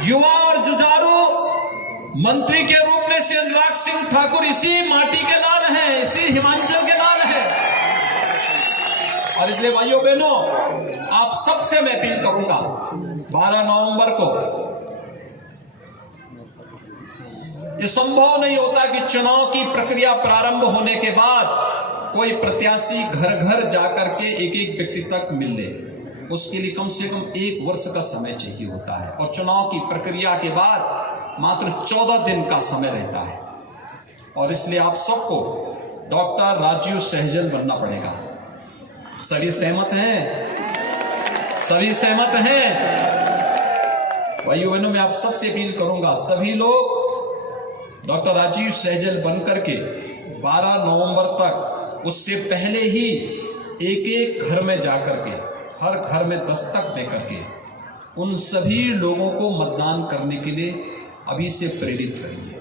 युवा और जुझारू मंत्री के रूप में श्री अनुराग सिंह ठाकुर इसी माटी के लाल हैं, इसी हिमाचल के लाल हैं। और इसलिए भाइयों बहनों, आप सबसे मैं अपील करूंगा, 12 नवंबर को यह संभव नहीं होता कि चुनाव की प्रक्रिया प्रारंभ होने के बाद कोई प्रत्याशी घर घर जाकर के एक एक व्यक्ति तक मिल ले। उसके लिए कम से कम 1 वर्ष का समय चाहिए होता है और चुनाव की प्रक्रिया के बाद मात्र 14 दिन का समय रहता है। और इसलिए आप सबको डॉक्टर राजीव सहजल बनना पड़ेगा। सभी सहमत हैं? सभी सहमत हैं? भाइयों बहनों, मैं आप सबसे अपील करूंगा, सभी लोग डॉक्टर राजीव सहजल बनकर के 12 नवंबर तक, उससे पहले ही एक एक घर में जाकर के, हर घर में दस्तक देकर के उन सभी लोगों को मतदान करने के लिए अभी से प्रेरित करिए।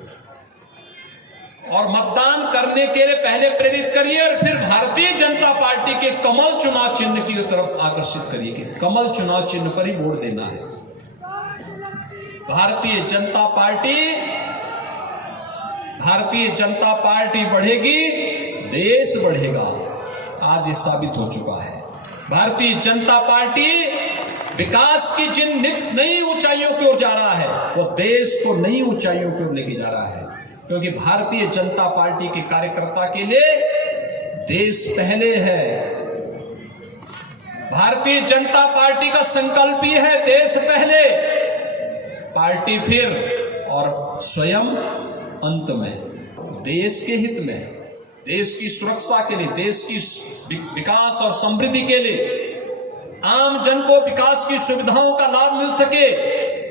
और मतदान करने के लिए पहले प्रेरित करिए और फिर भारतीय जनता पार्टी के कमल चुनाव चिन्ह की तरफ आकर्षित करिए कि कमल चुनाव चिन्ह पर ही वोट देना है। भारतीय जनता पार्टी बढ़ेगी, देश बढ़ेगा। आज ये साबित हो चुका है। भारतीय जनता पार्टी विकास की जिन नई ऊंचाइयों की ओर जा रहा है, वो देश को नई ऊंचाइयों की ओर लेके जा रहा है। क्योंकि भारतीय जनता पार्टी के कार्यकर्ता के लिए देश पहले है। भारतीय जनता पार्टी का संकल्प ही है देश पहले, पार्टी फिर और स्वयं अंत में। देश के हित में, देश की सुरक्षा के लिए, देश की विकास और समृद्धि के लिए, आम जन को विकास की सुविधाओं का लाभ मिल सके,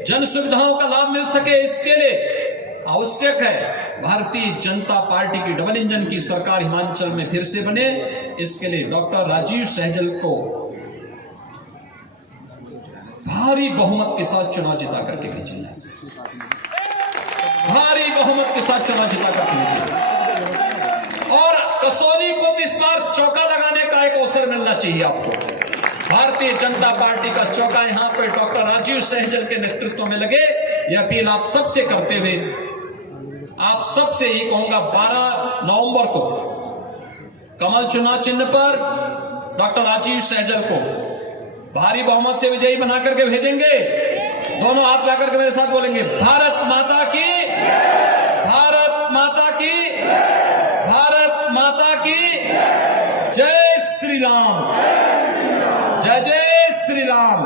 जन सुविधाओं का लाभ मिल सके, इसके लिए आवश्यक है भारतीय जनता पार्टी की डबल इंजन की सरकार हिमाचल में फिर से बने। इसके लिए डॉक्टर राजीव सहजल को भारी बहुमत के साथ चुनाव जिता करके भेजेंगे, भारी बहुमत के साथ चुनाव जिता करके भेजेंगे। और कसौली को इस बार चौका लगाने का एक अवसर मिलना चाहिए आपको। भारतीय जनता पार्टी का चौका यहां पर डॉक्टर राजीव सहजल के नेतृत्व में लगे। यह अपील आप सबसे करते हुए, आप सबसे ये कहूंगा, 12 नवंबर को कमल चुनाव चिन्ह पर डॉक्टर राजीव सहजल को भारी बहुमत से विजयी बना करके भेजेंगे। दोनों हाथ ला करके मेरे साथ बोलेंगे, भारत माता की, भारत माता की, भारत माता की जय श्री राम, जय जय श्री राम।